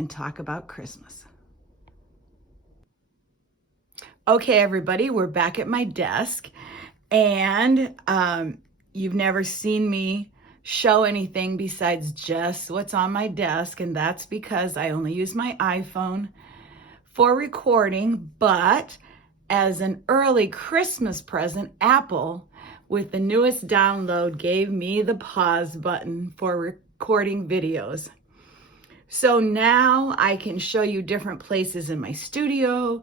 and talk about Christmas. Okay, everybody, we're back at my desk, and you've never seen me show anything besides just what's on my desk, and that's because I only use my iPhone for recording. But as an early Christmas present, Apple, with the newest download, gave me the pause button for recording videos. So now I can show you different places in my studio.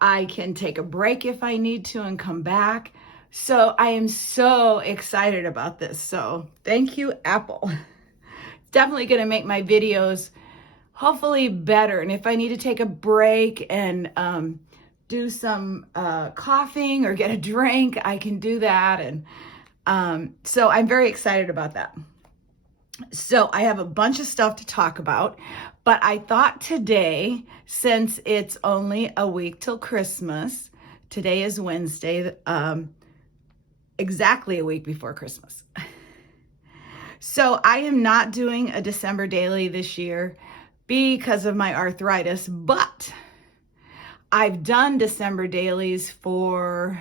I can take a break if I need to and come back. So I am so excited about this. So thank you, Apple. Definitely going to make my videos hopefully better. And if I need to take a break and do some coughing or get a drink, I can do that. And so I'm very excited about that. So I have a bunch of stuff to talk about, but I thought today, since it's only a week till Christmas, today is Wednesday, exactly a week before Christmas. So I am not doing a December daily this year because of my arthritis, but I've done December dailies for,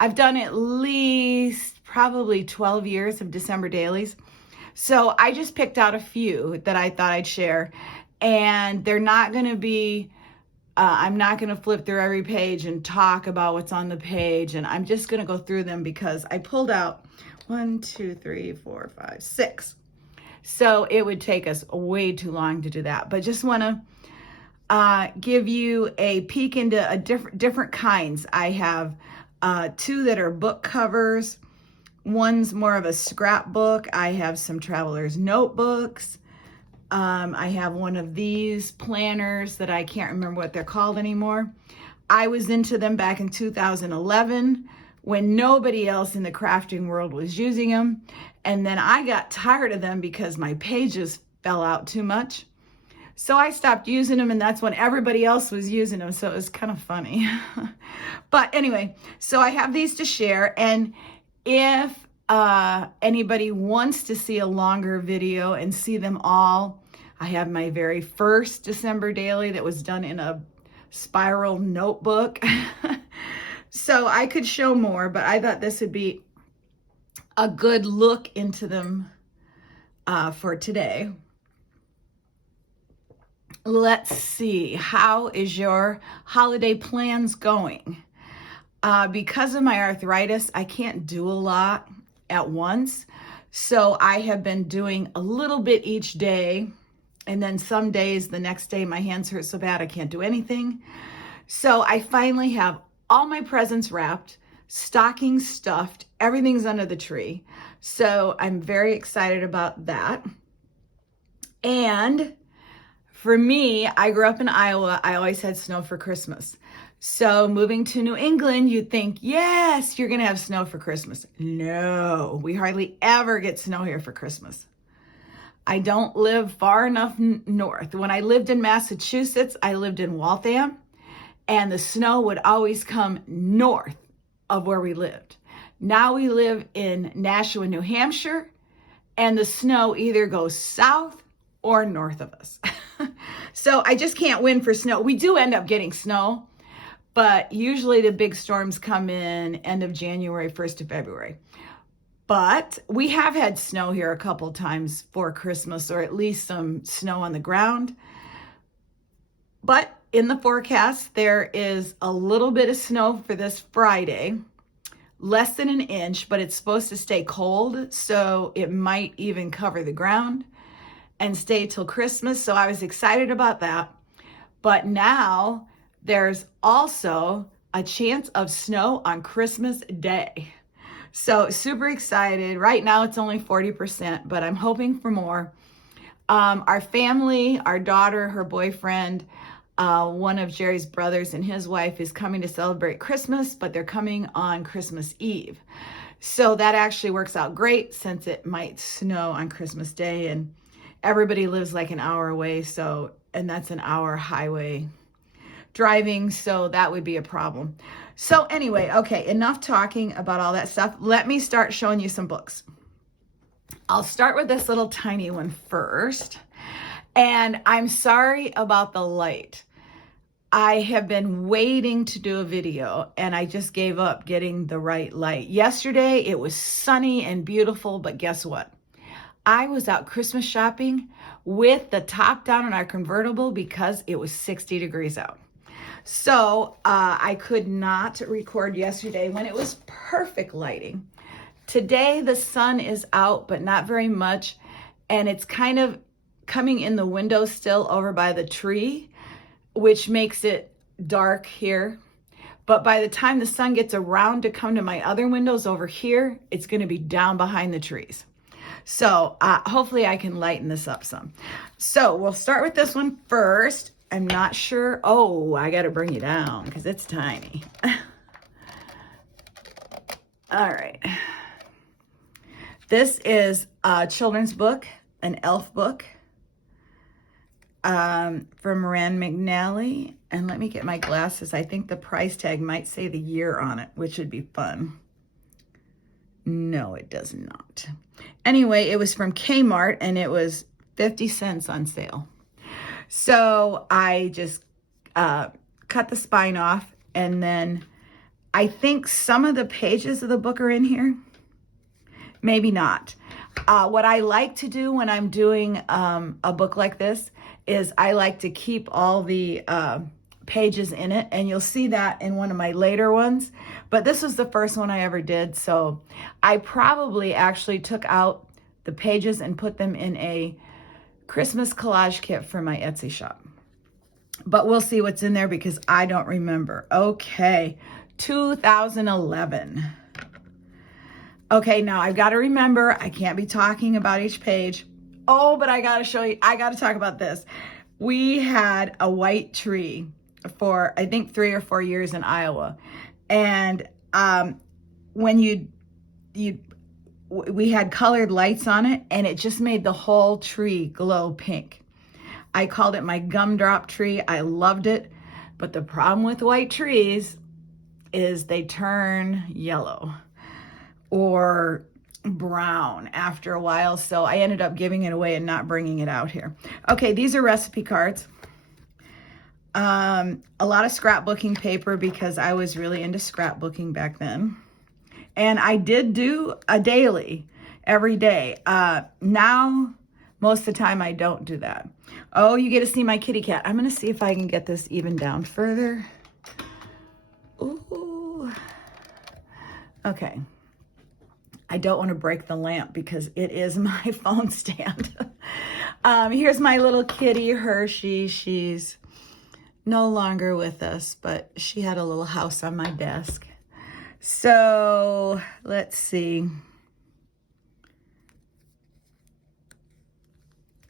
I've done at least probably 12 years of December dailies. So I just picked out a few that I thought I'd share, and they're not going to be, I'm not going to flip through every page and talk about what's on the page, and I'm just going to go through them because I pulled out 1, 2, 3, 4, 5, 6. So it would take us way too long to do that, but just want to give you a peek into a different kinds. I have 2 that are book covers. One's more of a scrapbook. I have some traveler's notebooks. I have one of these planners that I can't remember what they're called anymore. I was into them back in 2011 when nobody else in the crafting world was using them. And then I got tired of them because my pages fell out too much. So I stopped using them, and that's when everybody else was using them. So it was kind of funny. But anyway, so I have these to share. And if anybody wants to see a longer video and see them all, I have my very first December daily that was done in a spiral notebook. So I could show more, but I thought this would be a good look into them for today. Let's see, how is your holiday plans going? Because of my arthritis, I can't do a lot at once. So I have been doing a little bit each day. And then some days, the next day, my hands hurt so bad I can't do anything. So I finally have all my presents wrapped, stockings stuffed, everything's under the tree. So I'm very excited about that. And for me, I grew up in Iowa. I always had snow for Christmas. So moving to New England, you'd think, yes, you're going to have snow for Christmas. No, we hardly ever get snow here for Christmas. I don't live far enough north. When I lived in Massachusetts, I lived in Waltham, and the snow would always come north of where we lived. Now we live in Nashua, New Hampshire, and the snow either goes south or north of us. So I just can't win for snow. We do end up getting snow, but usually the big storms come in end of January, 1st of February. But we have had snow here a couple times for Christmas, or at least some snow on the ground. But in the forecast, there is a little bit of snow for this Friday, less than an inch, but it's supposed to stay cold, so it might even cover the ground and stay till Christmas. So I was excited about that. But now there's also a chance of snow on Christmas Day. So super excited. Right now it's only 40%, but I'm hoping for more. Our family, our daughter, her boyfriend, one of Jerry's brothers and his wife is coming to celebrate Christmas, but they're coming on Christmas Eve. So that actually works out great since it might snow on Christmas Day, and everybody lives like an hour away. So, and that's an hour highway driving, so that would be a problem. So anyway, okay, enough talking about all that stuff. Let me start showing you some books. I'll start with this little tiny one first. And I'm sorry about the light. I have been waiting to do a video and I just gave up getting the right light. Yesterday it was sunny and beautiful, but guess what? I was out Christmas shopping with the top down on our convertible because it was 60 degrees out. So I could not record yesterday when it was perfect lighting. Today the sun is out, but not very much. And it's kind of coming in the window still over by the tree, which makes it dark here. But by the time the sun gets around to come to my other windows over here, it's going to be down behind the trees. So hopefully I can lighten this up some. So we'll start with this one first. I'm not sure. Oh, I got to bring you down because it's tiny. All right. This is a children's book, an elf book. From Moran McNally. And let me get my glasses. I think the price tag might say the year on it, which would be fun. No, it does not. Anyway, it was from Kmart and it was 50 cents on sale. So I just cut the spine off, and then I think some of the pages of the book are in here. Maybe not. What I like to do when I'm doing a book like this is I like to keep all the pages in it, and you'll see that in one of my later ones. But this was the first one I ever did, so I probably actually took out the pages and put them in a Christmas collage kit for my Etsy shop. But we'll see what's in there because I don't remember. Okay, 2011. Okay, now I've got to remember, I can't be talking about each page. Oh, but I got to show you, I got to talk about this. We had a white tree for, I think, 3 or 4 years in Iowa. And when we had colored lights on it, and it just made the whole tree glow pink. I called it my gumdrop tree. I loved it. But the problem with white trees is they turn yellow or brown after a while. So I ended up giving it away and not bringing it out here. Okay, these are recipe cards. A lot of scrapbooking paper because I was really into scrapbooking back then. And I did do a daily every day. Now, most of the time I don't do that. Oh, you get to see my kitty cat. I'm going to see if I can get this even down further. Ooh. Okay. I don't want to break the lamp because it is my phone stand. Here's my little kitty, Hershey. She's no longer with us, but she had a little house on my desk. So let's see.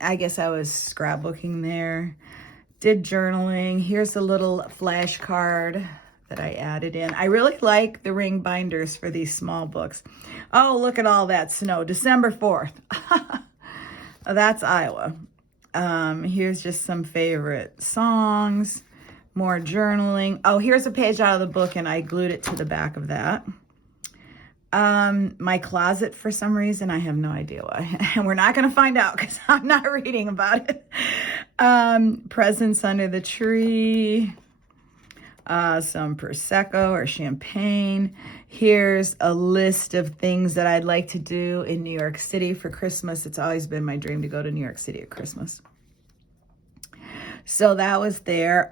I guess I was scrapbooking there. Did journaling. Here's a little flashcard that I added in. I really like the ring binders for these small books. Oh, look at all that snow. December 4th. That's Iowa. Here's just some favorite songs. More journaling. Oh, here's a page out of the book, and I glued it to the back of that. My closet, for some reason, I have no idea why. And we're not going to find out because I'm not reading about it. Presents under the tree. Some Prosecco or champagne. Here's a list of things that I'd like to do in New York City for Christmas. It's always been my dream to go to New York City at Christmas. So that was there.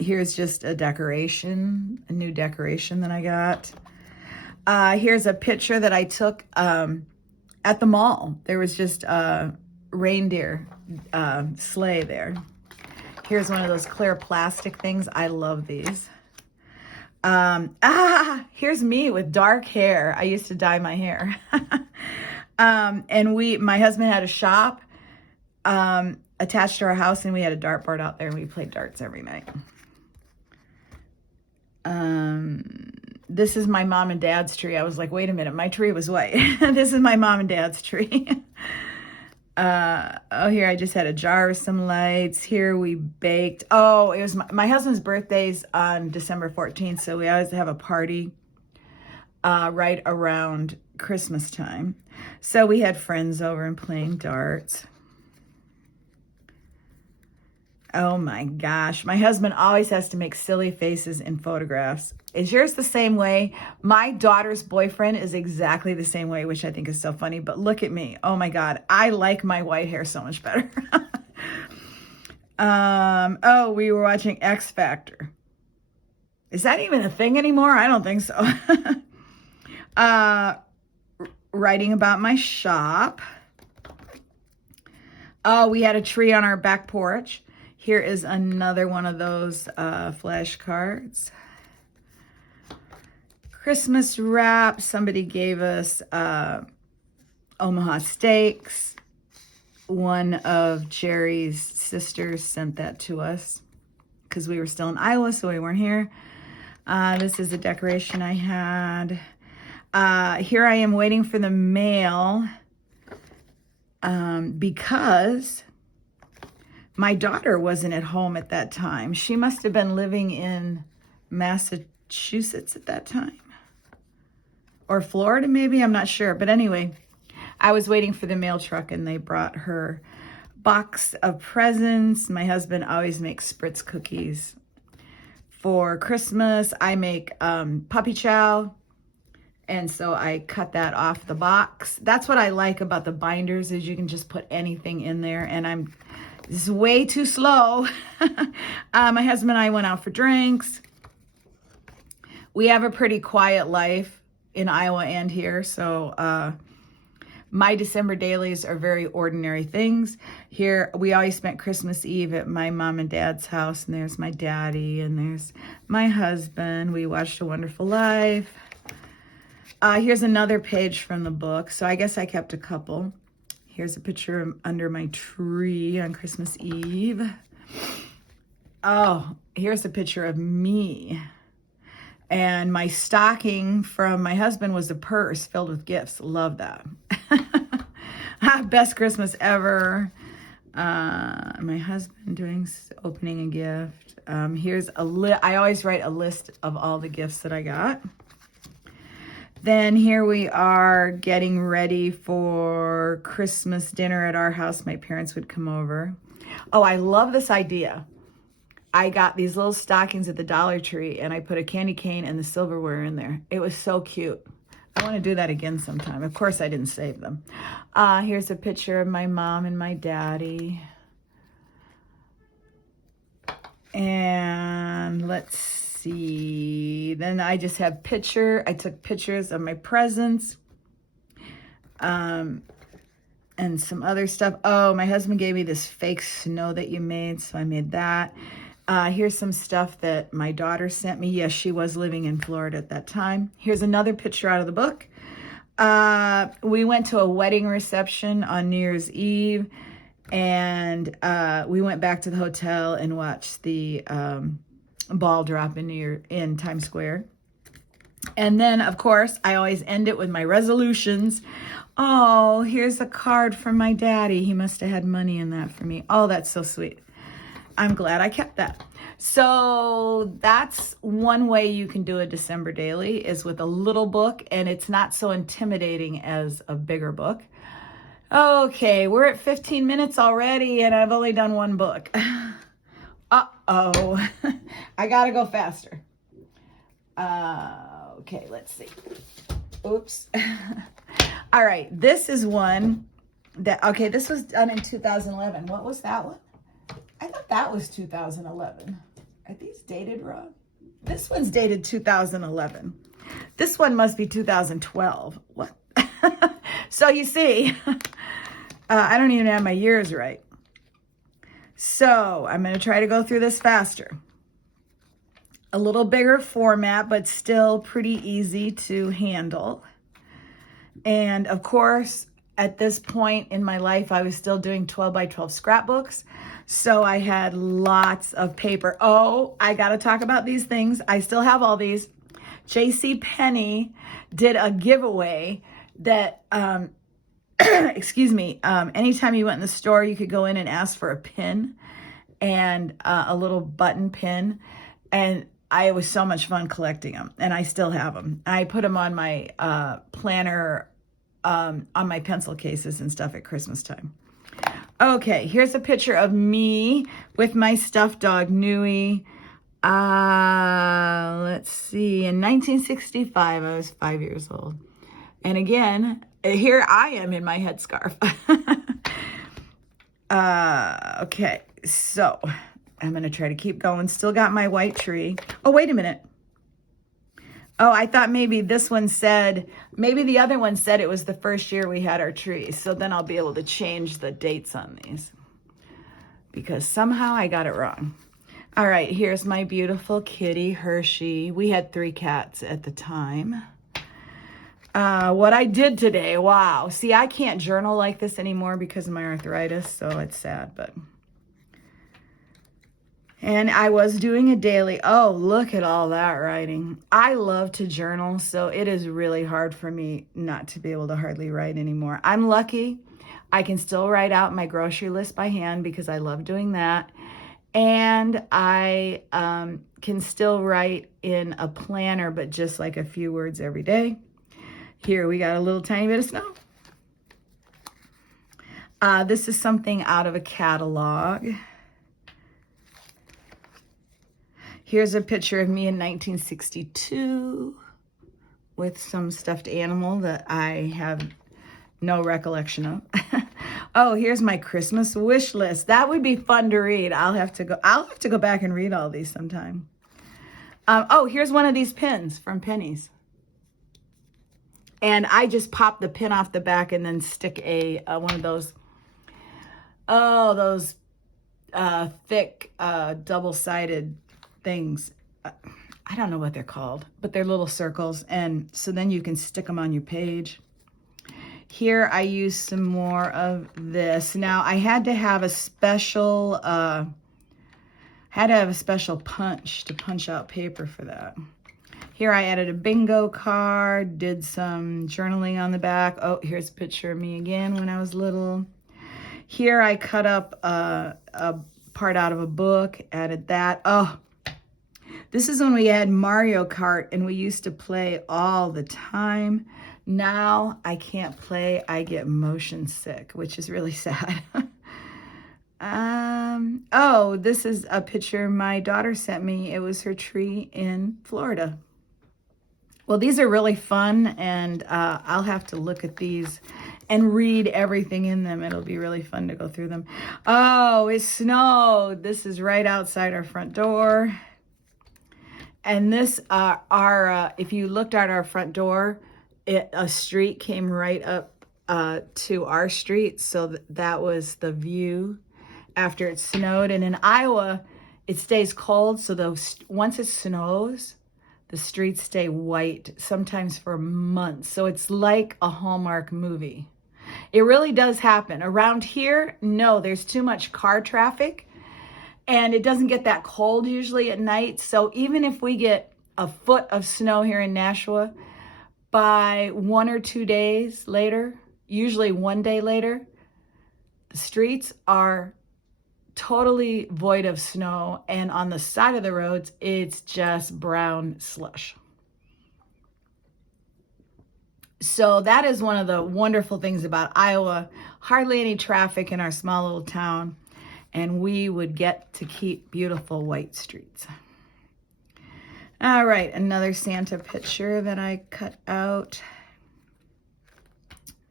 Here's just a decoration, a new decoration that I got. Here's a picture that I took at the mall. There was just a reindeer sleigh there. Here's one of those clear plastic things. I love these. Here's me with dark hair. I used to dye my hair. And my husband had a shop attached to our house, and we had a dartboard out there, and we played darts every night. This is my mom and dad's tree. I was like, wait a minute, my tree was white. This is my mom and dad's tree. Here I just had a jar of some lights. Here we baked. Oh, it was my husband's birthday's on December 14th, so we always have a party right around Christmas time. So we had friends over and playing darts. Oh my gosh. My husband always has to make silly faces in photographs. Is yours the same way? My daughter's boyfriend is exactly the same way, which I think is so funny. But look at me. Oh my God. I like my white hair so much better. Oh, we were watching X Factor. Is that even a thing anymore? I don't think so. Writing about my shop. Oh, we had a tree on our back porch. Here is another one of those flashcards. Christmas wrap. Somebody gave us Omaha steaks. One of Jerry's sisters sent that to us because we were still in Iowa, so we weren't here. This is a decoration I had. Here I am waiting for the mail because my daughter wasn't at home at that time. She must have been living in Massachusetts at that time. Or Florida, maybe, I'm not sure. But anyway, I was waiting for the mail truck and they brought her box of presents. My husband always makes Spritz cookies. For Christmas, I make puppy chow. And so I cut that off the box. That's what I like about the binders is you can just put anything in there. And this is way too slow. My husband and I went out for drinks. We have a pretty quiet life in Iowa and here. So my December dailies are very ordinary things. Here, we always spent Christmas Eve at my mom and dad's house. And there's my daddy and there's my husband. We watched A Wonderful Life. Here's another page from the book. So I guess I kept a couple. Here's a picture under my tree on Christmas Eve. Oh, here's a picture of me. And my stocking from my husband was a purse filled with gifts. Love that. Best Christmas ever. My husband opening a gift. Here's I always write a list of all the gifts that I got. Then here we are getting ready for Christmas dinner at our house. My parents would come over. Oh, I love this idea. I got these little stockings at the Dollar Tree and I put a candy cane and the silverware in there. It was so cute. I want to do that again sometime. Of course, I didn't save them. Here's a picture of my mom and my daddy. And let's see. Then I just have I took pictures of my presents. And some other stuff. Oh, my husband gave me this fake snow that you made, so I made that. Here's some stuff that my daughter sent me. Yes, she was living in Florida at that time. Here's another picture out of the book. We went to a wedding reception on New Year's Eve, and we went back to the hotel and watched the ball drop in Times Square. And then, of course, I always end it with my resolutions. Oh, here's a card from my daddy. He must have had money in that for me. Oh, that's so sweet. I'm glad I kept that. So that's one way you can do a December daily is with a little book, and it's not so intimidating as a bigger book. Okay, we're at 15 minutes already, and I've only done one book. Uh-oh. I gotta go faster. Okay, let's see. Oops. All right, this is one this was done in 2011. What was that one? I thought that was 2011. Are these dated wrong? This one's dated 2011. This one must be 2012. What? So you see, I don't even have my years right. So I'm going to try to go through this faster. A little bigger format, but still pretty easy to handle. And of course, at this point in my life, I was still doing 12 by 12 scrapbooks. So I had lots of paper. Oh, I got to talk about these things. I still have all these. JCPenney did a giveaway that, excuse me, anytime you went in the store, you could go in and ask for a pin and a little button pin. And it was so much fun collecting them, and I still have them. I put them on my planner on my pencil cases and stuff at Christmas time. Okay, here's a picture of me with my stuffed dog, Nui. Let's see, in 1965, I was 5 years old. And again, here I am in my headscarf. Okay, so I'm going to try to keep going. Still got my white tree. Oh, wait a minute. Oh, I thought maybe this one said, maybe the other one said it was the first year we had our tree. So then I'll be able to change the dates on these because somehow I got it wrong. All right, here's my beautiful kitty, Hershey. We had 3 cats at the time. What I did today, wow. See, I can't journal like this anymore because of my arthritis, so it's sad, but... And I was doing a daily. Oh, look at all that writing. I love to journal, so it is really hard for me not to be able to hardly write anymore. I'm lucky. I can still write out my grocery list by hand because I love doing that. And I can still write in a planner, but just like a few words every day. Here we got a little tiny bit of snow. This is something out of a catalog. Here's a picture of me in 1962 with some stuffed animal that I have no recollection of. Oh, here's my Christmas wish list. That would be fun to read. I'll have to go back and read all these sometime. Oh, here's one of these pins from Penny's. And I just pop the pin off the back and then stick a one of those, thick, double-sided things. I don't know what they're called, but they're little circles. And so then you can stick them on your page. Here I use some more of this. Now I had to have a special, punch to punch out paper for that. Here I added a bingo card, did some journaling on the back. Oh, here's a picture of me again when I was little. Here I cut up a part out of a book, added that. Oh, this is when we had Mario Kart and we used to play all the time. Now I can't play. I get motion sick, which is really sad. Oh, this is a picture my daughter sent me. It was her tree in Florida. Well, these are really fun, and I'll have to look at these and read everything in them. It'll be really fun to go through them. Oh, it snowed. This is right outside our front door. And this, if you looked at our front door, a street came right up to our street. So that was the view after it snowed. And in Iowa, it stays cold. So once it snows, the streets stay white, sometimes for months. So it's like a Hallmark movie. It really does happen. Around here, no, there's too much car traffic. And it doesn't get that cold usually at night. So even if we get a foot of snow here in Nashua, by 1 or 2 days later, usually 1 day later, the streets are totally void of snow. And on the side of the roads, it's just brown slush. So that is one of the wonderful things about Iowa. Hardly any traffic in our small little town. And we would get to keep beautiful white streets. All right, another Santa picture that I cut out.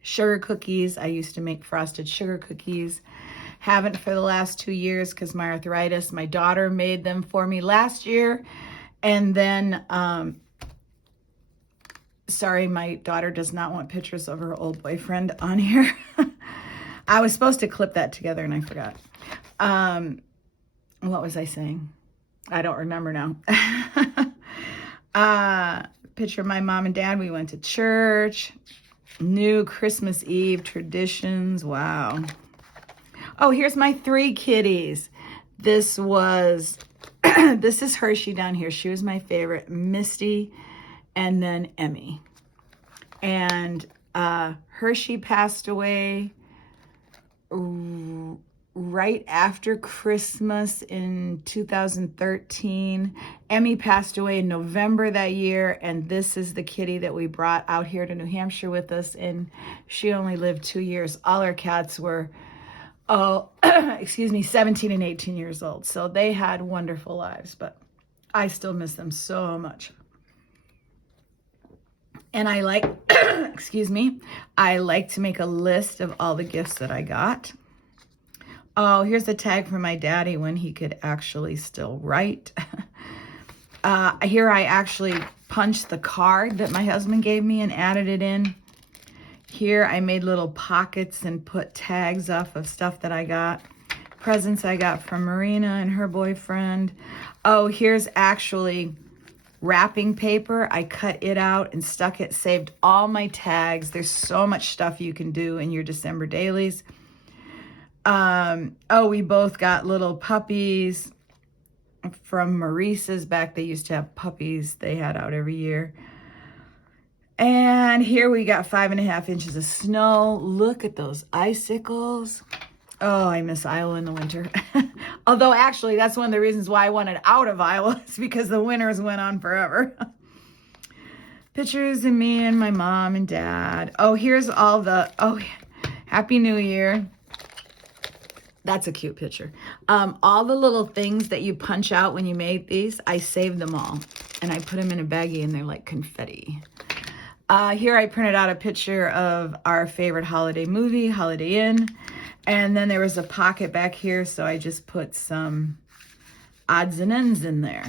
Sugar cookies. I used to make frosted sugar cookies. Haven't for the last 2 years because my arthritis. My daughter made them for me last year. And then, sorry, my daughter does not want pictures of her old boyfriend on here. I was supposed to clip that together and I forgot. What was I saying? I don't remember now. Picture of my mom and dad. We went to church. New Christmas Eve traditions. Wow. Oh, here's my 3 kitties. This is Hershey down here. She was my favorite. Misty and then Emmy. And Hershey passed away right after Christmas in 2013. Emmy passed away in November that year, and this is the kitty that we brought out here to New Hampshire with us, and she only lived 2 years. All our cats were, oh, 17 and 18 years old, so they had wonderful lives, but I still miss them so much. And I like, I like to make a list of all the gifts that I got. Oh, here's a tag from my daddy when he could actually still write. Here I actually punched the card that my husband gave me and added it in. Here I made little pockets and put tags off of stuff that I got. Presents I got from Marina and her boyfriend. Oh, here's actually wrapping paper. I cut it out and stuck it, saved all my tags. There's so much stuff you can do in your December dailies. Oh, we both got little puppies from Maurice's back. They used to have puppies they had out every year. And here we got 5.5 inches of snow. Look at those icicles. Oh, I miss Iowa in the winter. Although actually that's one of the reasons why I wanted out of Iowa, is because the winters went on forever. Pictures of me and my mom and dad. Oh, here's all the, oh, Happy New Year. That's a cute picture. All the little things that you punch out when you made these, I saved them all. And I put them in a baggie and they're like confetti. Here I printed out a picture of our favorite holiday movie, Holiday Inn. And then there was a pocket back here, so I just put some odds and ends in there.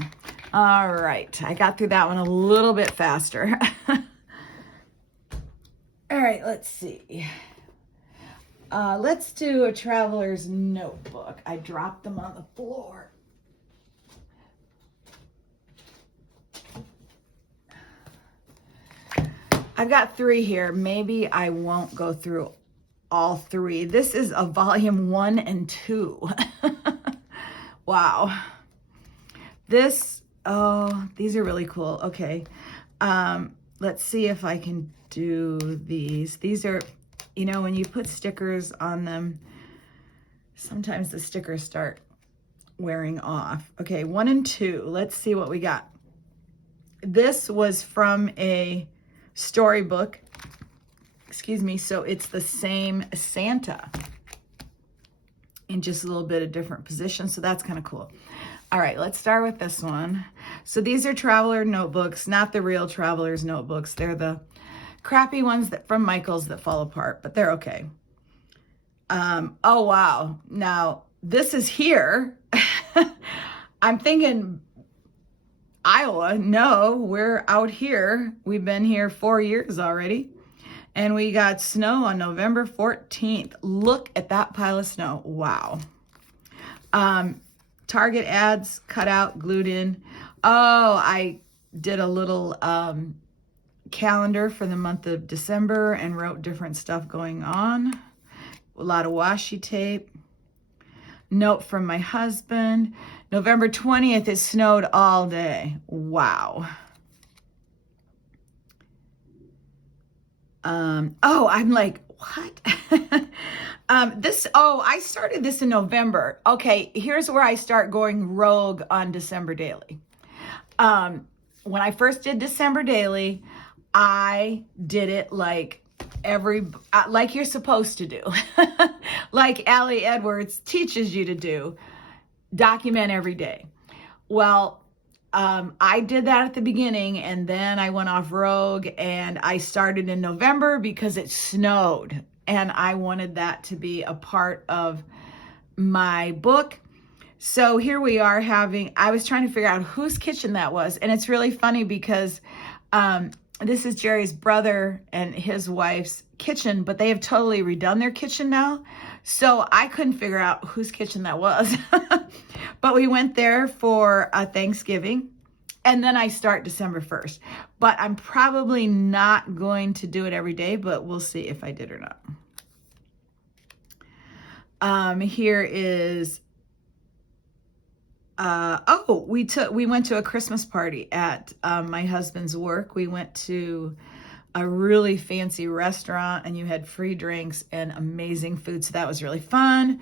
All right, I got through that one a little bit faster. All right, let's see. Let's do a traveler's notebook. I dropped them on the floor. I've got 3 here. Maybe I won't go through all 3. This is a volume 1 and 2. Wow. This, oh, these are really cool. Okay. Let's see if I can do these. These are, you know, when you put stickers on them, sometimes the stickers start wearing off. Okay, 1 and 2. Let's see what we got. This was from a storybook. So it's the same Santa in just a little bit of different positions. So that's kind of cool. All right, let's start with this one. So these are traveler notebooks, not the real traveler's notebooks. They're the crappy ones that from Michael's that fall apart, but they're okay. Oh, wow. Now, this is here. I'm thinking Iowa. No, we're out here. We've been here 4 years already. And we got snow on November 14th. Look at that pile of snow. Wow. Target ads cut out, glued in. Oh, I did a little calendar for the month of December and wrote different stuff going on. A lot of washi tape. Note from my husband. November 20th, it snowed all day. Wow. Oh, I'm like, what? I started this in November. Okay, here's where I start going rogue on December Daily. When I first did December Daily, I did it like like you're supposed to do. Like Allie Edwards teaches you to do. Document every day. Well, I did that at the beginning, and then I went off rogue, and I started in November because it snowed, and I wanted that to be a part of my book. So here we are I was trying to figure out whose kitchen that was, and it's really funny because this is Jerry's brother and his wife's kitchen, but they have totally redone their kitchen now. So I couldn't figure out whose kitchen that was. But we went there for Thanksgiving, and then I start December 1st. But I'm probably not going to do it every day, but we'll see if I did or not. Here is, we went to a Christmas party at my husband's work. We went to a really fancy restaurant, and you had free drinks and amazing food. So that was really fun.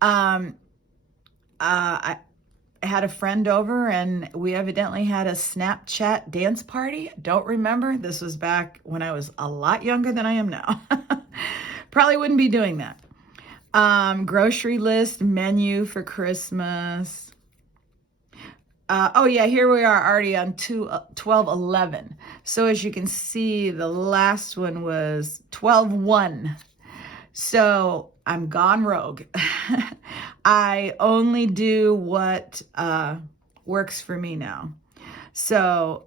I had a friend over, and we evidently had a Snapchat dance party. Don't remember. This was back when I was a lot younger than I am now. Probably wouldn't be doing that. Grocery list, menu for Christmas. Oh yeah, here we are already on 12/11. So as you can see, the last one was 12/1. So I'm gone rogue. I only do what works for me now. So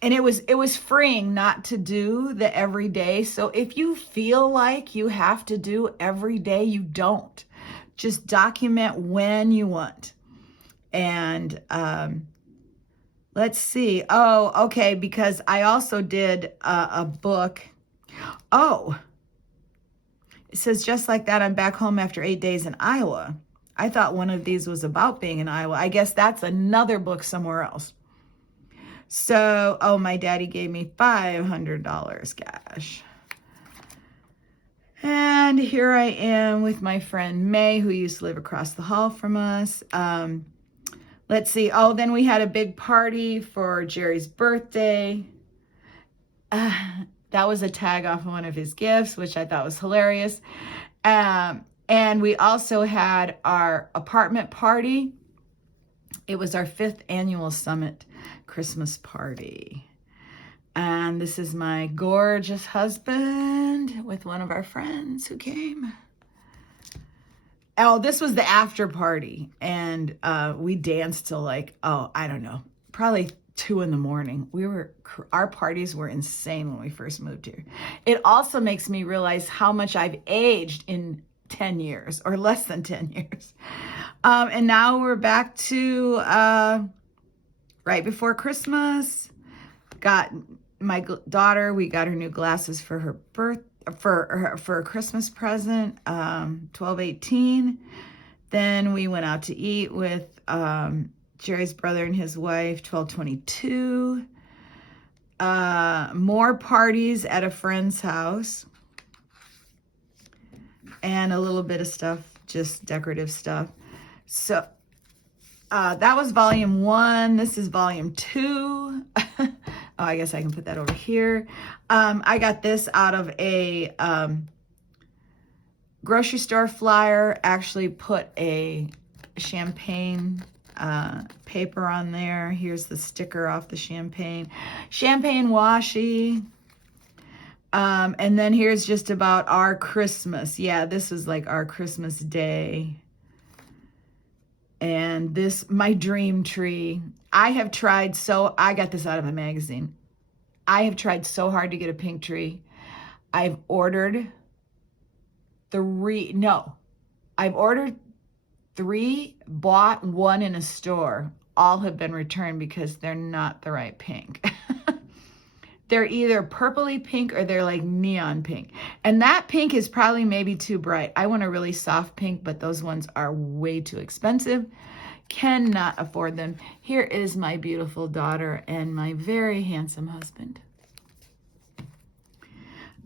and it was freeing not to do the everyday. So if you feel like you have to do every day, you don't. Just document when you want. And let's see. Oh, okay, because I also did a book. Oh, it says, just like that, I'm back home after 8 days in Iowa. I thought one of these was about being in Iowa. I guess that's another book somewhere else. So, oh, my daddy gave me $500 cash. And here I am with my friend May, who used to live across the hall from us. Let's see. Oh, then we had a big party for Jerry's birthday. That was a tag off of one of his gifts, which I thought was hilarious. And we also had our apartment party. It was our 5th annual summit Christmas party. And this is my gorgeous husband with one of our friends who came. Oh, this was the after party. And we danced till like, oh, I don't know, probably 2 a.m. Our parties were insane when we first moved here. It also makes me realize how much I've aged in 10 years or less than 10 years. And now we're back to right before Christmas. Got my daughter, we got her new glasses for her for a Christmas present, 12/18. Then we went out to eat with Jerry's brother and his wife, 12/22. More parties at a friend's house. And a little bit of stuff, just decorative stuff. So that was volume 1. This is volume 2. Oh, I guess I can put that over here. I got this out of a grocery store flyer. Actually put a champagne paper on there. Here's the sticker off the champagne. Champagne washi. And then here's just about our Christmas. Yeah, this was like our Christmas day. And this, my dream tree. I got this out of a magazine. I have tried so hard to get a pink tree. I've ordered 3, bought 1 in a store. All have been returned because they're not the right pink. They're either purpley pink or they're like neon pink. And that pink is probably maybe too bright. I want a really soft pink, but those ones are way too expensive. Cannot afford them. Here is my beautiful daughter and my very handsome husband.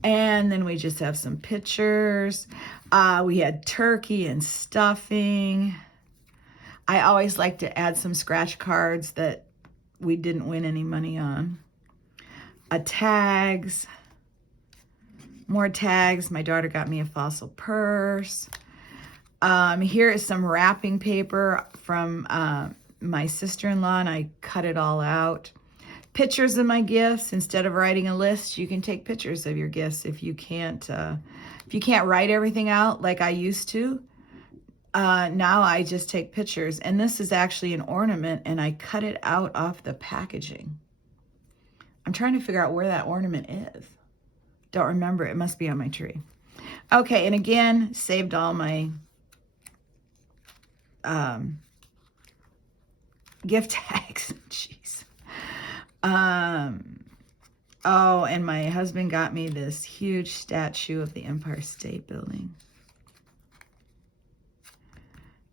And then we just have some pictures. We had turkey and stuffing. I always like to add some scratch cards that we didn't win any money on. Tags, more tags. My daughter got me a fossil purse. Here is some wrapping paper from my sister-in-law, and I cut it all out. Pictures of my gifts. Instead of writing a list, you can take pictures of your gifts if you can't write everything out like I used to. Now I just take pictures, and this is actually an ornament, and I cut it out off the packaging. I'm trying to figure out where that ornament is. Don't remember. It must be on my tree. Okay, and again, saved all my gift tags. Jeez. Oh, and my husband got me this huge statue of the Empire State Building.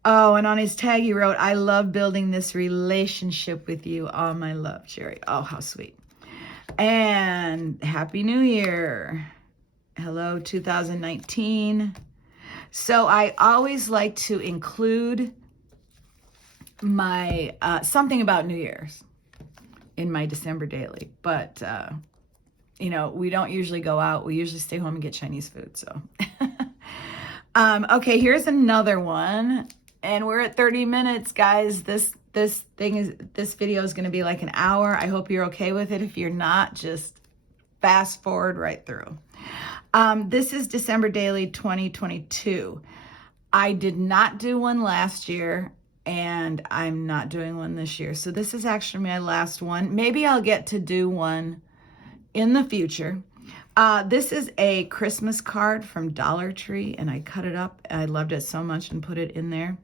Oh, and on his tag he wrote, "I love building this relationship with you. All my love, Jerry." Oh, how sweet. And Happy New Year. Hello, 2019. So I always like to include my something about New Year's in my December daily. But, you know, we don't usually go out. We usually stay home and get Chinese food. So, okay, here's another one. And we're at 30 minutes, guys. This video is going to be like an hour. I hope you're okay with it. If you're not, just fast forward right through. This is December Daily 2022. I did not do one last year, and I'm not doing one this year. So this is actually my last one. Maybe I'll get to do one in the future. This is a Christmas card from Dollar Tree, and I cut it up. I loved it so much and put it in there.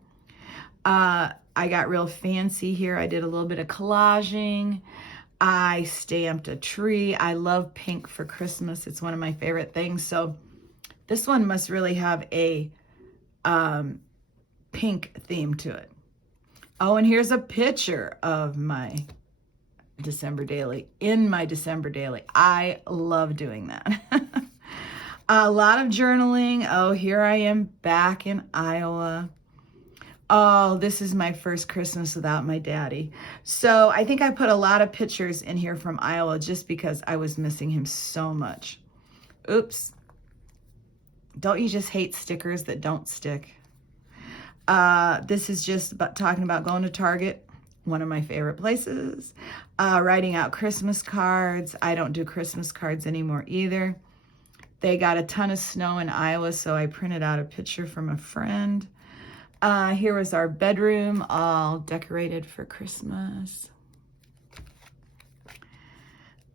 I got real fancy here. I did a little bit of collaging. I stamped a tree. I love pink for Christmas. It's one of my favorite things. So this one must really have a pink theme to it. Oh, and here's a picture of my December Daily, in my December Daily. I love doing that. A lot of journaling. Oh, here I am back in Iowa. Oh, this is my first Christmas without my daddy. So I think I put a lot of pictures in here from Iowa just because I was missing him so much. Oops. Don't you just hate stickers that don't stick? This is just about talking about going to Target, one of my favorite places. Writing out Christmas cards. I don't do Christmas cards anymore either. They got a ton of snow in Iowa, so I printed out a picture from a friend. Here was our bedroom, all decorated for Christmas.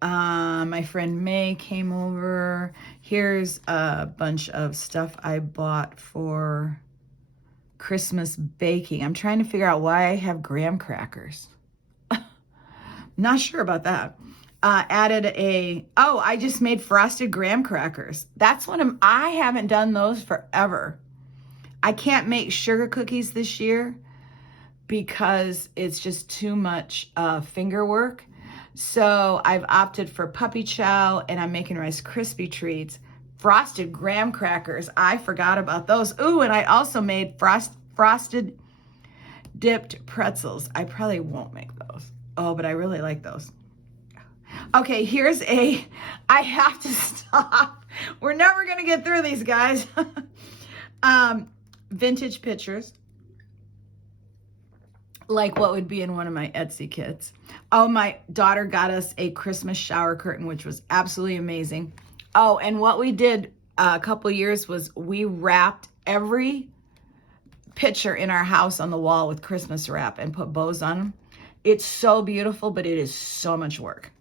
My friend May came over. Here's a bunch of stuff I bought for Christmas baking. I'm trying to figure out why I have graham crackers. Not sure about that. I just made frosted graham crackers. I haven't done those forever. I can't make sugar cookies this year because it's just too much finger work. So I've opted for puppy chow, and I'm making Rice Krispie treats. Frosted graham crackers, I forgot about those. Ooh, and I also made frosted dipped pretzels. I probably won't make those. Oh, but I really like those. Okay, I have to stop. We're never gonna get through these, guys. Vintage pictures, like what would be in one of my Etsy kits. Oh, my daughter got us a Christmas shower curtain, which was absolutely amazing. Oh, and what we did a couple years was we wrapped every picture in our house on the wall with Christmas wrap and put bows on them. It's so beautiful, but it is so much work.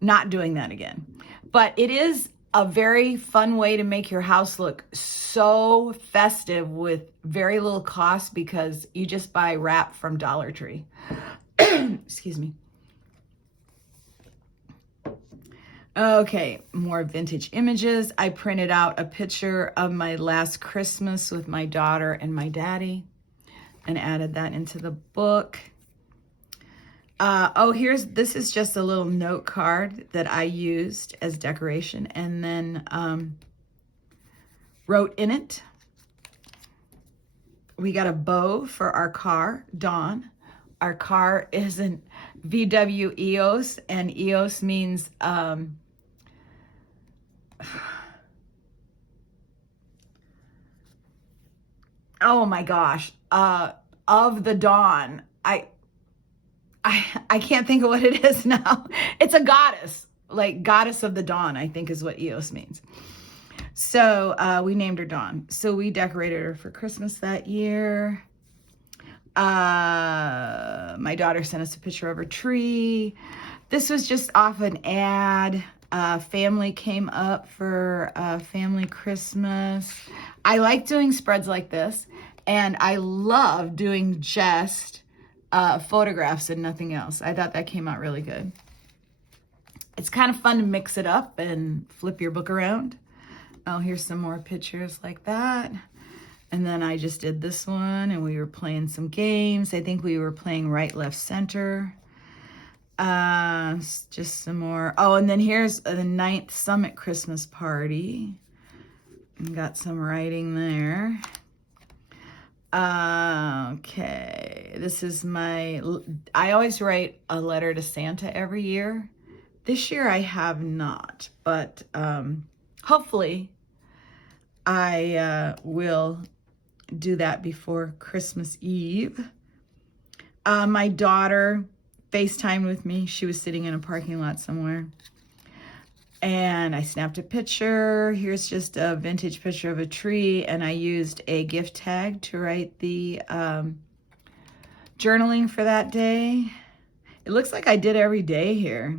Not doing that again. But it is a very fun way to make your house look so festive with very little cost because you just buy wrap from Dollar Tree. Excuse me. Okay, more vintage images. I printed out a picture of my last Christmas with my daughter and my daddy and added that into the book. This is just a little note card that I used as decoration and then wrote in it. We got a bow for our car, Dawn. Our car is an VW EOS, and EOS means oh my gosh, of the dawn. I can't think of what it is now. It's a goddess, like goddess of the dawn, I think is what EOS means. So we named her Dawn. So we decorated her for Christmas that year. My daughter sent us a picture of her tree. This was just off an ad. Family came up for family Christmas. I like doing spreads like this, and I love doing just photographs and nothing else. I thought that came out really good. It's kind of fun to mix it up and flip your book around. Oh, here's some more pictures like that. And then I just did this one, and we were playing some games. I think we were playing right, left, center. Just some more. Oh, and then here's the 9th Summit Christmas Party. Got some writing there. Okay, this is I always write a letter to Santa every year. This year I have not, but hopefully I will do that before Christmas Eve. My daughter FaceTimed with me. She was sitting in a parking lot somewhere. And I snapped a picture. Here's just a vintage picture of a tree. And I used a gift tag to write the journaling for that day. It looks like I did every day here.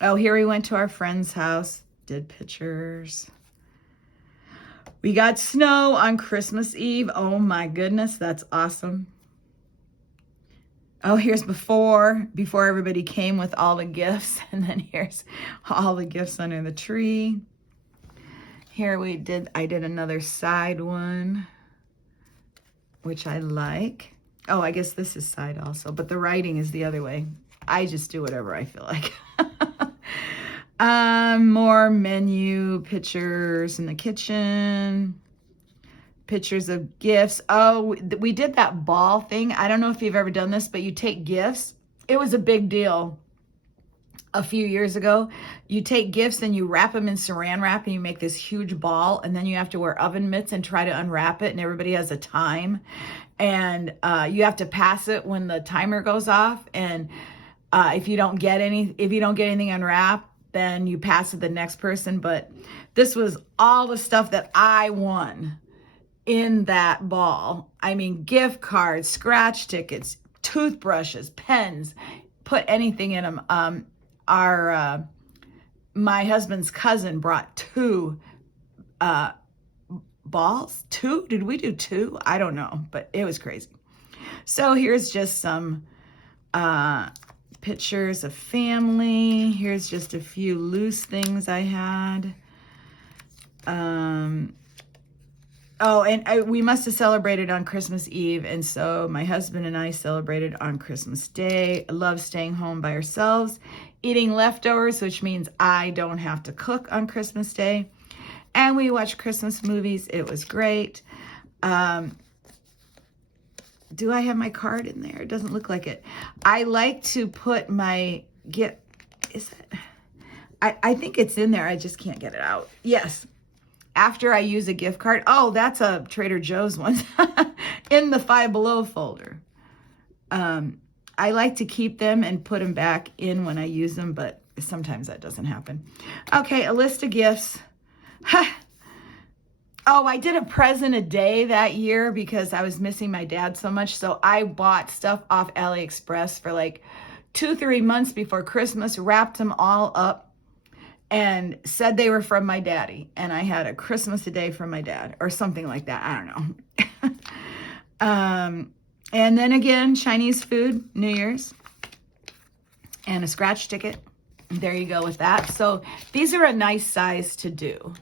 Oh, here we went to our friend's house. Did pictures. We got snow on Christmas Eve. Oh my goodness, that's awesome. Oh, here's before everybody came with all the gifts. And then here's all the gifts under the tree. Here I did another side one, which I like. Oh, I guess this is side also, but the writing is the other way. I just do whatever I feel like. More menu pictures in the kitchen. Pictures of gifts. Oh, we did that ball thing. I don't know if you've ever done this, but you take gifts. It was a big deal a few years ago. You take gifts and you wrap them in saran wrap and you make this huge ball, and then you have to wear oven mitts and try to unwrap it, and everybody has a time. And you have to pass it when the timer goes off. And if you don't get anything unwrapped, then you pass it to the next person. But this was all the stuff that I won in that ball. I mean, gift cards, scratch tickets, toothbrushes, pens, put anything in them. My husband's cousin brought 2 balls. 2? Did we do 2? I don't know, but it was crazy. So here's just some pictures of family. Here's just a few loose things I had. Oh, and we must have celebrated on Christmas Eve, and so my husband and I celebrated on Christmas Day. I love staying home by ourselves, eating leftovers, which means I don't have to cook on Christmas Day. And we watched Christmas movies. It was great. Do I have my card in there? It doesn't look like it. I like to put I think it's in there. I just can't get it out. Yes. After I use a gift card. Oh, that's a Trader Joe's one. In the Five Below folder. I like to keep them and put them back in when I use them, but sometimes that doesn't happen. Okay, a list of gifts. Oh, I did a present a day that year because I was missing my dad so much. So I bought stuff off AliExpress for like 2-3 months before Christmas, wrapped them all up, and said they were from my daddy. And I had a Christmas a day from my dad or something like that. I don't know. And then again, Chinese food, New Year's, and a scratch ticket. There you go with that. So these are a nice size to do.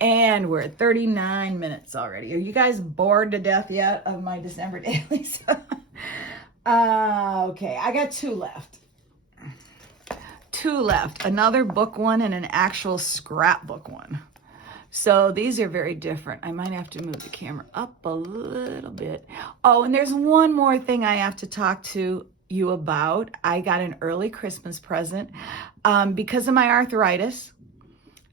And we're at 39 minutes already. Are you guys bored to death yet of my December dailies? Okay, I got 2 left. 2 left. Another book one and an actual scrapbook one. So these are very different. I might have to move the camera up a little bit. Oh, and there's one more thing I have to talk to you about. I got an early Christmas present. Because of my arthritis,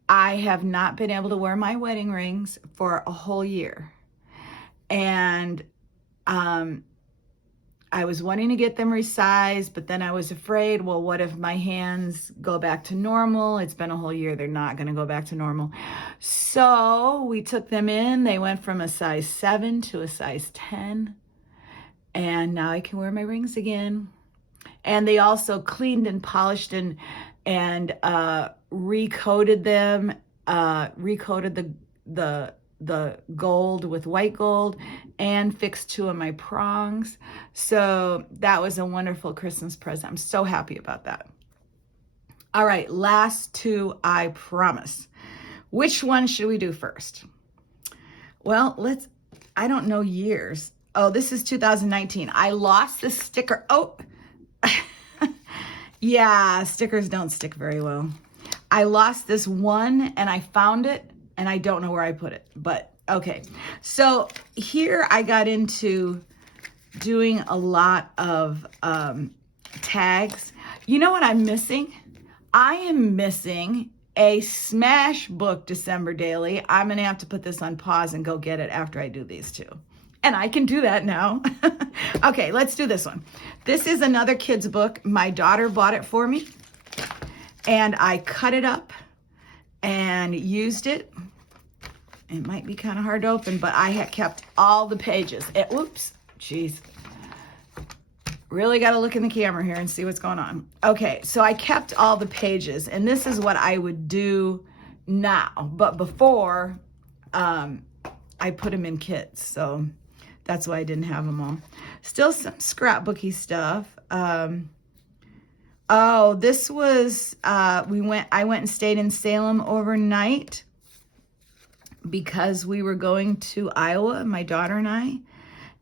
I have not been able to wear my wedding rings for a whole year. And I was wanting to get them resized, but then I was afraid, well, what if my hands go back to normal? It's been a whole year. They're not going to go back to normal. So we took them in. They went from a size 7 to a size 10. And now I can wear my rings again. And they also cleaned and polished and recoated them, recoated the gold with white gold, and fixed 2 of my prongs. So that was a wonderful Christmas present. I'm so happy about that. All right, last 2, I promise. Which one should we do first? Well, I don't know years. Oh, this is 2019. I lost this sticker. Oh, Yeah, stickers don't stick very well. I lost this one and I found it and I don't know where I put it, but okay. So here I got into doing a lot of tags. You know what I'm missing? I am missing a Smash Book December Daily. I'm going to have to put this on pause and go get it after I do these two. And I can do that now. Okay, let's do this one. This is another kid's book. My daughter bought it for me. And I cut it up and used it. It might be kind of hard to open, but I had kept all the pages. Whoops, jeez. Really got to look in the camera here and see what's going on. Okay, so I kept all the pages, and this is what I would do now. But before, I put them in kits, so that's why I didn't have them all. Still some scrapbooky stuff. Oh, this was, I went and stayed in Salem overnight because we were going to Iowa, my daughter and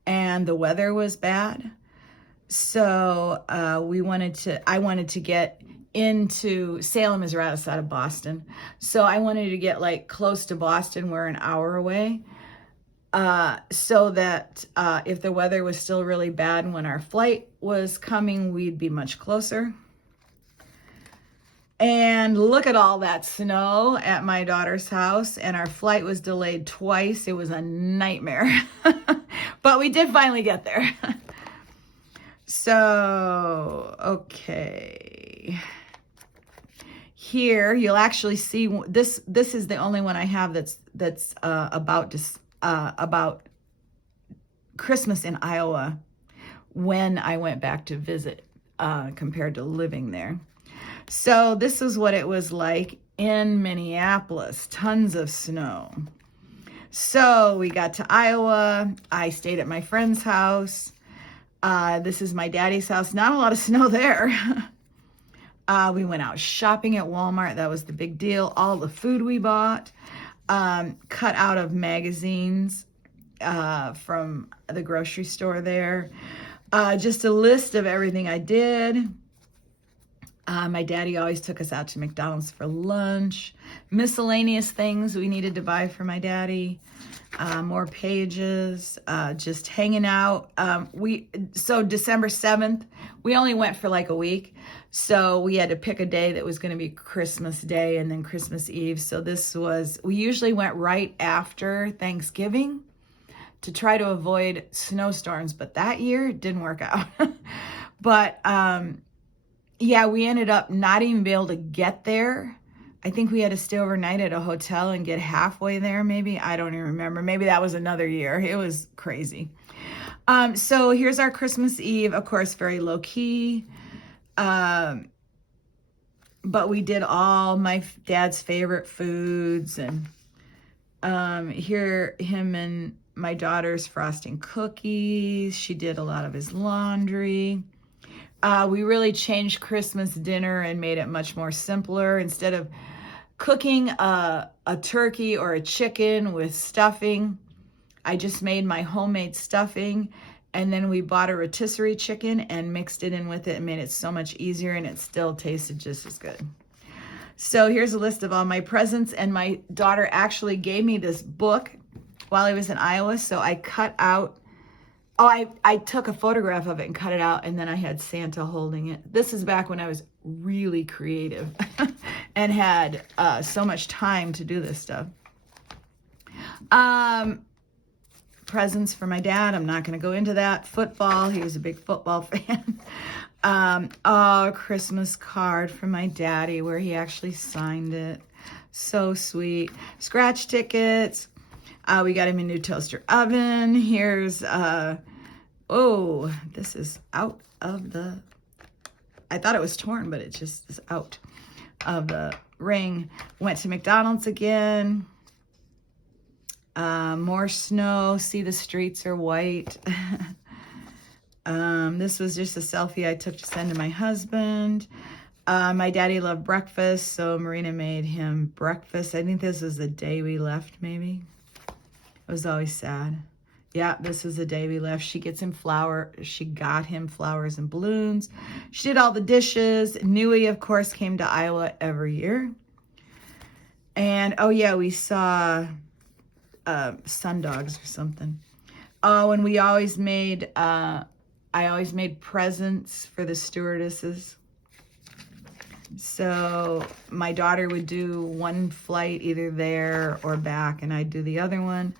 and the weather was bad. So I wanted to get into, Salem is right outside of Boston. So I wanted to get like close to Boston. We're an hour away. So that if the weather was still really bad when our flight was coming, we'd be much closer. And look at all that snow at my daughter's house, and our flight was delayed twice. It was a nightmare, but we did finally get there. So, okay. Here you'll actually see this. This is the only one I have that's about Christmas in Iowa when I went back to visit compared to living there. So this is what it was like in Minneapolis. Tons of snow. So we got to Iowa. I stayed at my friend's house. This is my daddy's house. Not a lot of snow there. We went out shopping at Walmart. That was the big deal. All the food we bought, cut out of magazines from the grocery store there. Just a list of everything I did. My daddy always took us out to McDonald's for lunch. Miscellaneous things we needed to buy for my daddy. More pages, just hanging out. So December 7th, we only went for like a week. So we had to pick a day that was going to be Christmas Day and then Christmas Eve. So we usually went right after Thanksgiving to try to avoid snowstorms. But that year it didn't work out. But, yeah, we ended up not even be able to get there. I think we had to stay overnight at a hotel and get halfway there, maybe. I don't even remember. Maybe that was another year. It was crazy. So here's our Christmas Eve. Of course, very low key. But we did all my dad's favorite foods. And here, him and my daughter's frosting cookies. She did a lot of his laundry. We really changed Christmas dinner and made it much more simpler. Instead of cooking a turkey or a chicken with stuffing, I just made my homemade stuffing, and then we bought a rotisserie chicken and mixed it in with it and made it so much easier, and it still tasted just as good. So here's a list of all my presents, and my daughter actually gave me this book while I was in Iowa, so I cut out I took a photograph of it and cut it out, and then I had Santa holding it. This is back when I was really creative and had so much time to do this stuff. Presents for my dad. I'm not going to go into that. Football. He was a big football fan. A Christmas card from my daddy where he actually signed it. So sweet. Scratch tickets. We got him a new toaster oven. Here's, this is out of the, I thought it was torn, but it just is out of the ring. Went to McDonald's again. More snow. See, the streets are white. This was just a selfie I took to send to my husband. My daddy loved breakfast, so Marina made him breakfast. I think this was the day we left, maybe. It was always sad. Yeah, this is the day we left. She got him flowers and balloons. She did all the dishes. Nui, of course, came to Iowa every year. And, oh yeah, we saw sundogs or something. Oh, and I always made presents for the stewardesses. So my daughter would do one flight either there or back, and I'd do the other one.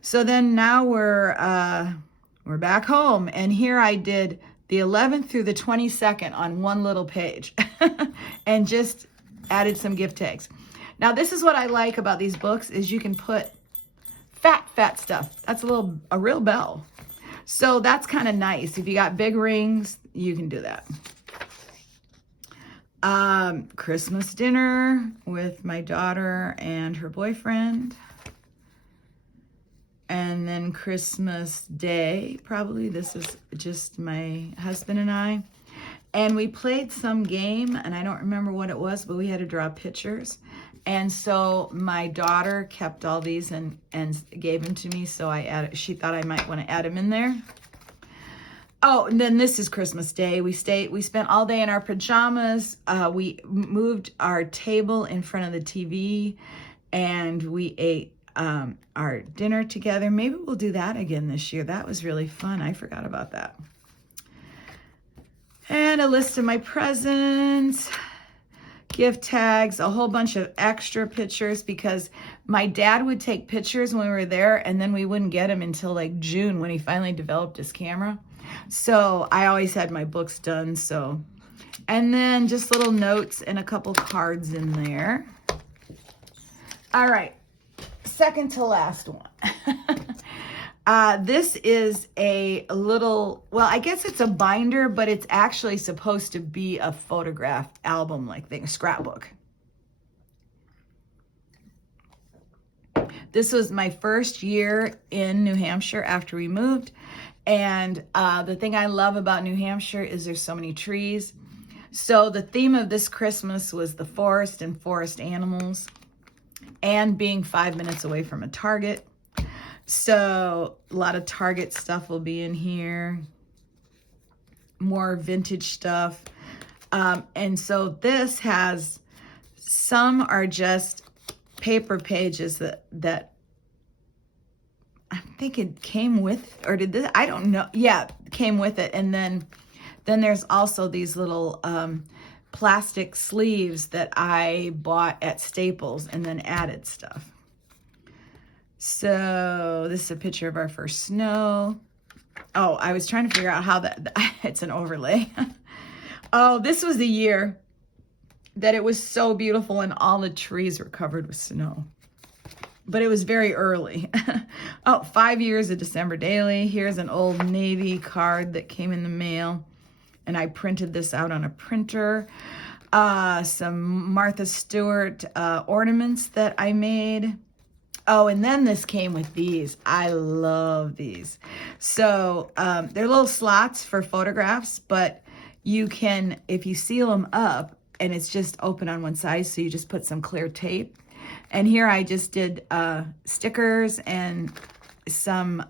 So then now we're back home, and here I did the 11th through the 22nd on one little page and just added some gift tags. Now this is what I like about these books is you can put fat stuff. That's a real bell. So that's kind of nice. If you got big rings, you can do that. Christmas dinner with my daughter and her boyfriend. And then Christmas Day, probably. This is just my husband and I. And we played some game, and I don't remember what it was, but we had to draw pictures. And so my daughter kept all these and gave them to me, so she thought I might want to add them in there. Oh, and then this is Christmas Day. We spent all day in our pajamas. We moved our table in front of the TV, and we ate our dinner together. Maybe we'll do that again this year. That was really fun. I forgot about that. And a list of my presents, gift tags, a whole bunch of extra pictures because my dad would take pictures when we were there, and then we wouldn't get them until like June when he finally developed his camera. So I always had my books done. And then just little notes and a couple cards in there. All right. Second to last one. This is a little, well, I guess it's a binder, but it's actually supposed to be a photograph album-like thing, a scrapbook. This was my first year in New Hampshire after we moved. And the thing I love about New Hampshire is there's so many trees. So the theme of this Christmas was the forest and forest animals, and being 5 minutes away from a Target. So a lot of Target stuff will be in here. More vintage stuff. And so this has, some are just paper pages that I think it came with, or did this, I don't know. Yeah, came with it. And then there's also these little plastic sleeves that I bought at Staples and then added stuff. So this is a picture of our first snow. Oh, I was trying to figure out how it's an overlay. Oh, this was the year that it was so beautiful and all the trees were covered with snow. But it was very early. Oh, 5 years of December Daily. Here's an Old Navy card that came in the mail. And I printed this out on a printer. Some Martha Stewart ornaments that I made. Oh, and then this came with these. I love these. So they're little slots for photographs, but you can, if you seal them up, and it's just open on one side, so you just put some clear tape. And here I just did stickers and some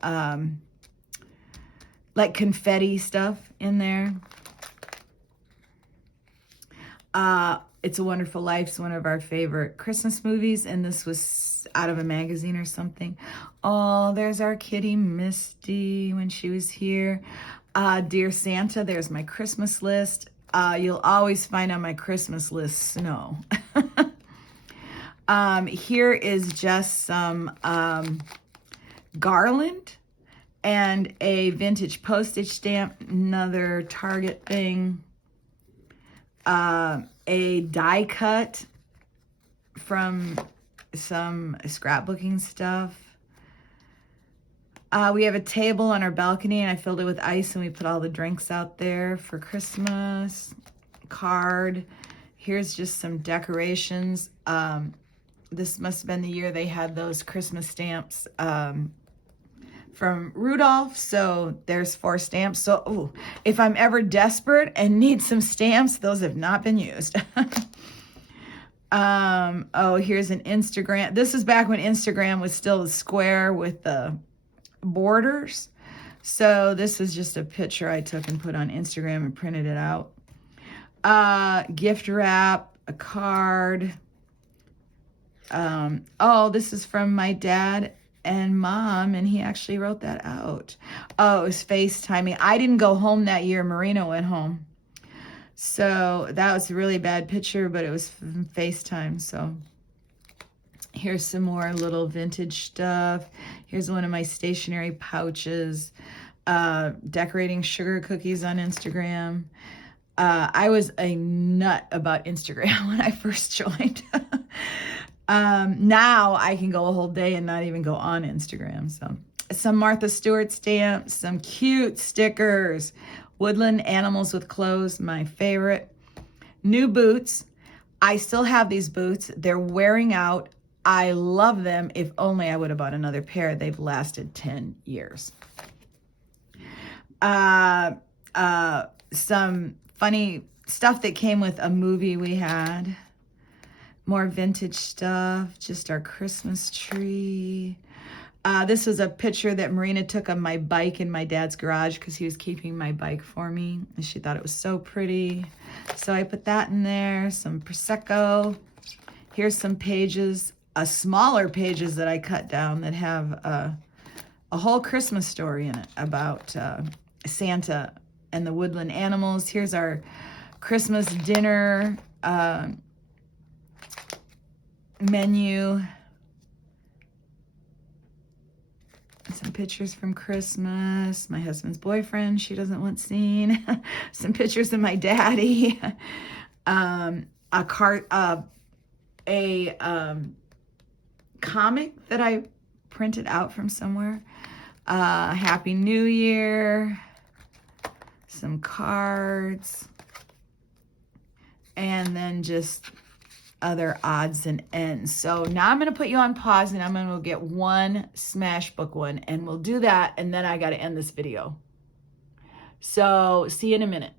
like confetti stuff in there. It's a Wonderful Life's one of our favorite Christmas movies, and this was out of a magazine or something. Oh, there's our kitty Misty when she was here. Dear Santa, there's my Christmas list. You'll always find on my Christmas list snow. Here is just some garland and a vintage postage stamp, another Target thing. A die cut from some scrapbooking stuff. We have a table on our balcony, and I filled it with ice, and we put all the drinks out there for Christmas. Card. Here's just some decorations. This must have been the year they had those Christmas stamps from Rudolph. So there's 4 stamps. So ooh, if I'm ever desperate and need some stamps, those have not been used. Oh, here's an Instagram. This is back when Instagram was still a square with the borders. So this is just a picture I took and put on Instagram and printed it out. Gift wrap, a card. Oh, this is from my dad and mom, and he actually wrote that out. Oh, it was FaceTiming. I didn't go home that year. Marina went home. So that was a really bad picture, but it was from FaceTime. So here's some more little vintage stuff. Here's one of my stationery pouches. Decorating sugar cookies on Instagram. I was a nut about Instagram when I first joined. Now I can go a whole day and not even go on Instagram. So some Martha Stewart stamps, some cute stickers, woodland animals with clothes, my favorite. New boots. I still have these boots. They're wearing out. I love them. If only I would have bought another pair. They've lasted 10 years. Some funny stuff that came with a movie we had. More vintage stuff, just our Christmas tree. This was a picture that Marina took of my bike in my dad's garage because he was keeping my bike for me. And she thought it was so pretty. So I put that in there, some Prosecco. Here's some pages, smaller pages that I cut down that have a whole Christmas story in it about Santa and the woodland animals. Here's our Christmas dinner menu. Some pictures from Christmas. My husband's boyfriend, she doesn't want seen. Some pictures of my daddy. A comic that I printed out from somewhere. Happy New Year. Some cards. And then just other odds and ends. So now I'm going to put you on pause and I'm going to get one smash book one, and we'll do that, and then I got to end this video. So see you in a minute.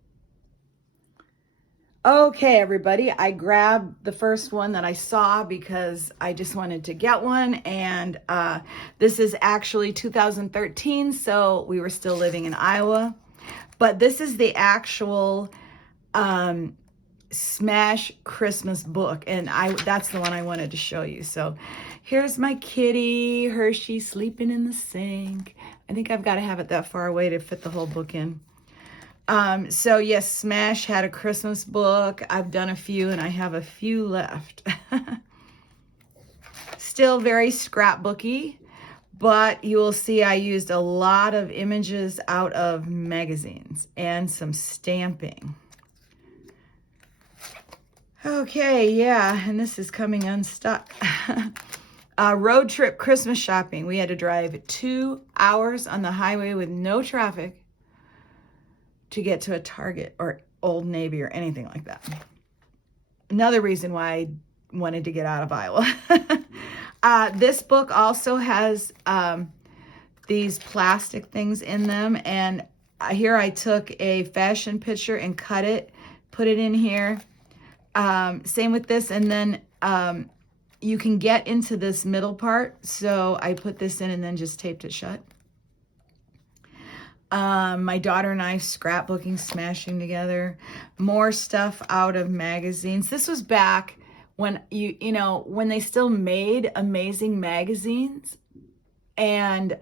Okay, everybody, I grabbed the first one that I saw because I just wanted to get one, and this is actually 2013, so we were still living in Iowa, but this is the actual Smash Christmas book, and that's the one I wanted to show you. So here's my kitty, Hershey, sleeping in the sink. I think I've got to have it that far away to fit the whole book in. So yes, Smash had a Christmas book. I've done a few and I have a few left. Still very scrapbooky, but you will see I used a lot of images out of magazines and some stamping. Okay, yeah, and this is coming unstuck. Road trip Christmas shopping. We had to drive 2 hours on the highway with no traffic to get to a Target or Old Navy or anything like that. Another reason why I wanted to get out of Iowa. This book also has these plastic things in them, and here I took a fashion picture and cut it, put it in here. Same with this, and then you can get into this middle part, so I put this in and then just taped it shut. My daughter and I scrapbooking, smashing together. More stuff out of magazines. This was back when when they still made amazing magazines, and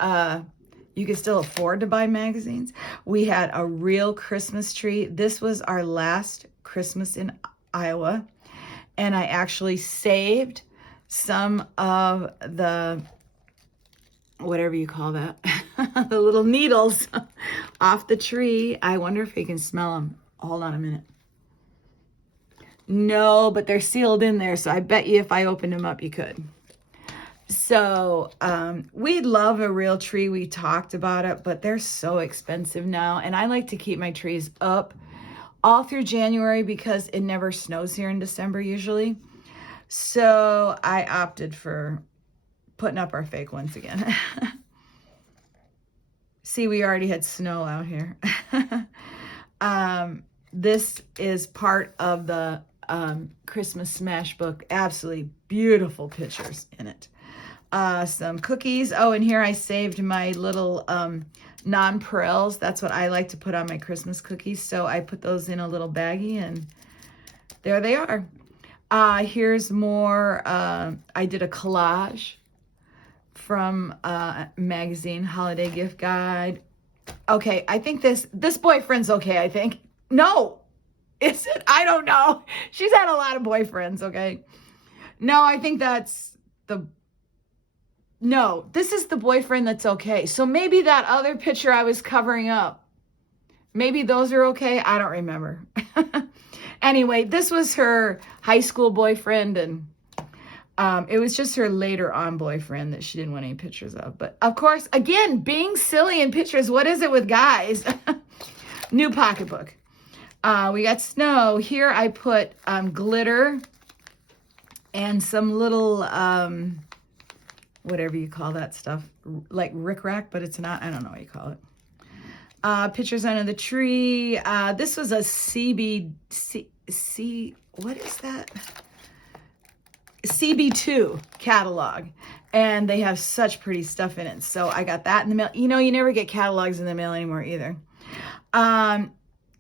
you could still afford to buy magazines. We had a real Christmas tree. This was our last Christmas in Iowa, and I actually saved some of the, whatever you call that, the little needles off the tree. I wonder if you can smell them. Hold on a minute. No, but they're sealed in there, so I bet you if I opened them up, you could. So we love a real tree. We talked about it, but they're so expensive now, and I like to keep my trees up all through January because it never snows here in December usually. So I opted for putting up our fake ones again. See, we already had snow out here. This is part of the Christmas Smash book. Absolutely beautiful pictures in it. Some cookies. Oh, and here I saved my little nonpareils. That's what I like to put on my Christmas cookies. So I put those in a little baggie, and there they are. Here's more. I did a collage from magazine holiday gift guide. Okay, I think this boyfriend's okay, I think. No, is it? I don't know. She's had a lot of boyfriends, okay? No, I think no, this is the boyfriend that's okay. So maybe that other picture I was covering up, maybe those are okay. I don't remember. Anyway, this was her high school boyfriend, and it was just her later on boyfriend that she didn't want any pictures of. But of course, again, being silly in pictures, what is it with guys? New pocketbook. We got snow. Here I put glitter and some little, whatever you call that stuff, like rickrack, but it's not. I don't know what you call it. Pictures under the tree. This was a what is that? CB2 catalog, and they have such pretty stuff in it. So I got that in the mail. You know, you never get catalogs in the mail anymore either.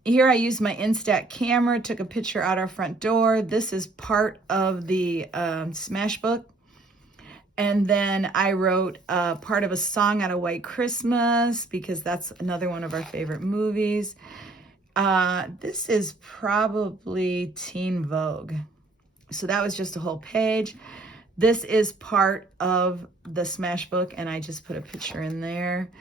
Here I used my Instax camera, took a picture out our front door. This is part of the Smash book. And then I wrote part of a song out of White Christmas, because that's another one of our favorite movies. This is probably Teen Vogue. So that was just a whole page. This is part of the Smash book, and I just put a picture in there.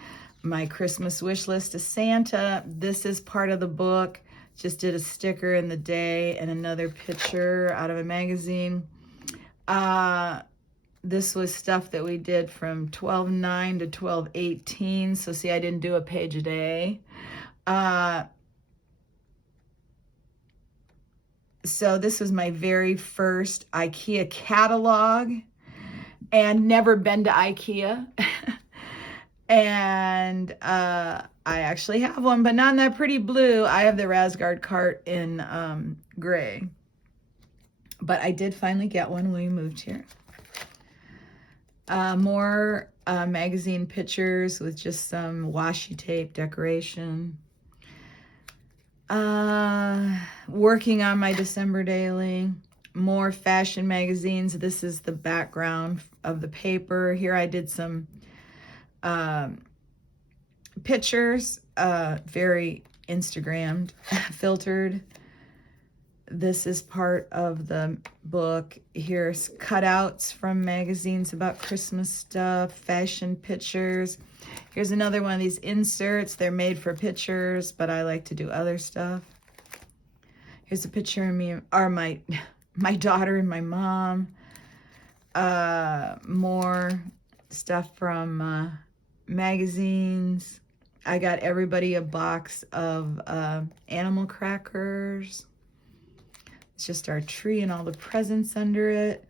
My Christmas wish list to Santa. This is part of the book. Just did a sticker in the day and another picture out of a magazine. This was stuff that we did from 12/9 to 12/18. So see, I didn't do a page a day. So this was my very first IKEA catalog, and never been to IKEA. And I actually have one, but not in that pretty blue. I have the Rasgard cart in gray. But I did finally get one when we moved here. More magazine pictures with just some washi tape decoration. Working on my December daily. More fashion magazines. This is the background of the paper. Here I did some pictures, very Instagrammed, filtered. This is part of the book. Here's cutouts from magazines about Christmas stuff, fashion pictures. Here's another one of these inserts. They're made for pictures, but I like to do other stuff. Here's a picture of me, or my daughter and my mom. More stuff from magazines. I got everybody a box of animal crackers. It's just our tree and all the presents under it.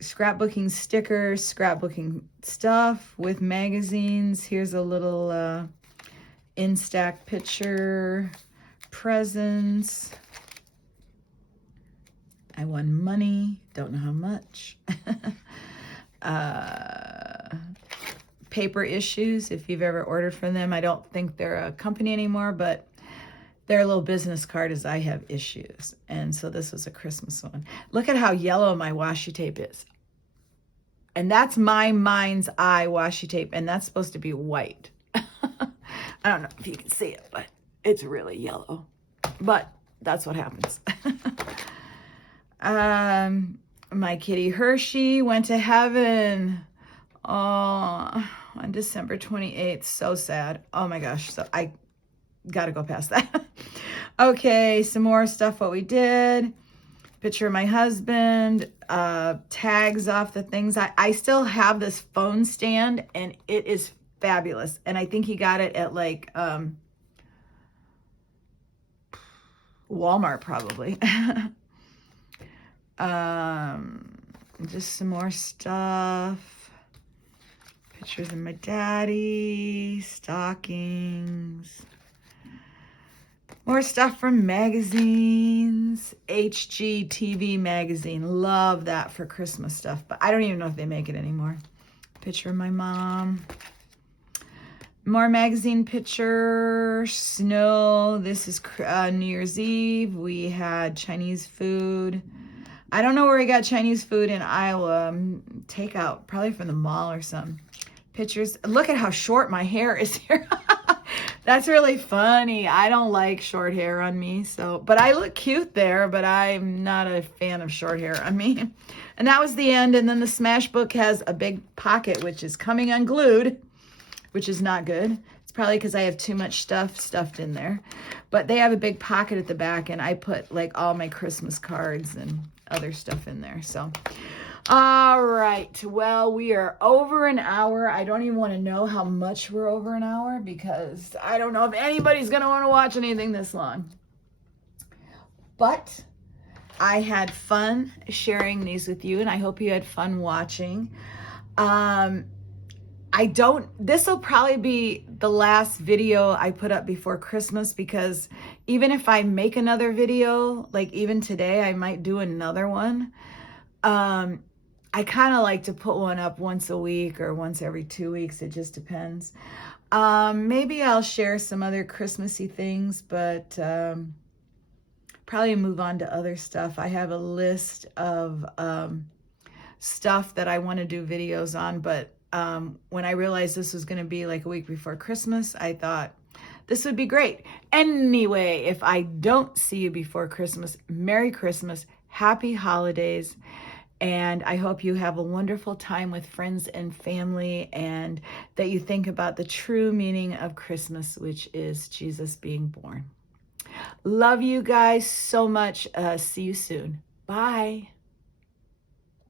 Scrapbooking stickers, scrapbooking stuff with magazines. Here's a little Instax picture. Presents. I won money. Don't know how much. Paper issues, if you've ever ordered from them. I don't think they're a company anymore, but their little business card is I have issues. And so this was a Christmas one. Look at how yellow my washi tape is. And that's my mind's eye washi tape, and that's supposed to be white. I don't know if you can see it, but it's really yellow. But that's what happens. My kitty Hershey went to heaven. Oh, on December 28th. So sad. Oh my gosh. So I got to go past that. Okay, some more stuff what we did. Picture of my husband. Tags off the things. I still have this phone stand, and it is fabulous. And I think he got it at like Walmart probably. Just some more stuff. Pictures of my daddy, stockings. More stuff from magazines. HGTV magazine. Love that for Christmas stuff, but I don't even know if they make it anymore. Picture of my mom. More magazine picture. Snow. This is New Year's Eve. We had Chinese food. I don't know where we got Chinese food in Iowa. Takeout, probably from the mall or something. Pictures. Look at how short my hair is here. That's really funny. I don't like short hair on me, but I look cute there, but I'm not a fan of short hair on me. And that was the end. And then the Smash book has a big pocket, which is coming unglued, which is not good. It's probably because I have too much stuff stuffed in there. But they have a big pocket at the back, and I put like all my Christmas cards and other stuff in there. So, all right. Well, we are over an hour. I don't even want to know how much we're over an hour because I don't know if anybody's going to want to watch anything this long. But I had fun sharing these with you, and I hope you had fun watching. This will probably be the last video I put up before Christmas, because even if I make another video, like even today, I might do another one. I kind of like to put one up once a week or once every 2 weeks. It just depends. Maybe I'll share some other Christmassy things, but probably move on to other stuff. I have a list of stuff that I want to do videos on, but when I realized this was going to be like a week before Christmas, I thought this would be great. Anyway, if I don't see you before Christmas, Merry Christmas, Happy Holidays, and I hope you have a wonderful time with friends and family, and that you think about the true meaning of Christmas, which is Jesus being born. Love you guys so much. See you soon. Bye.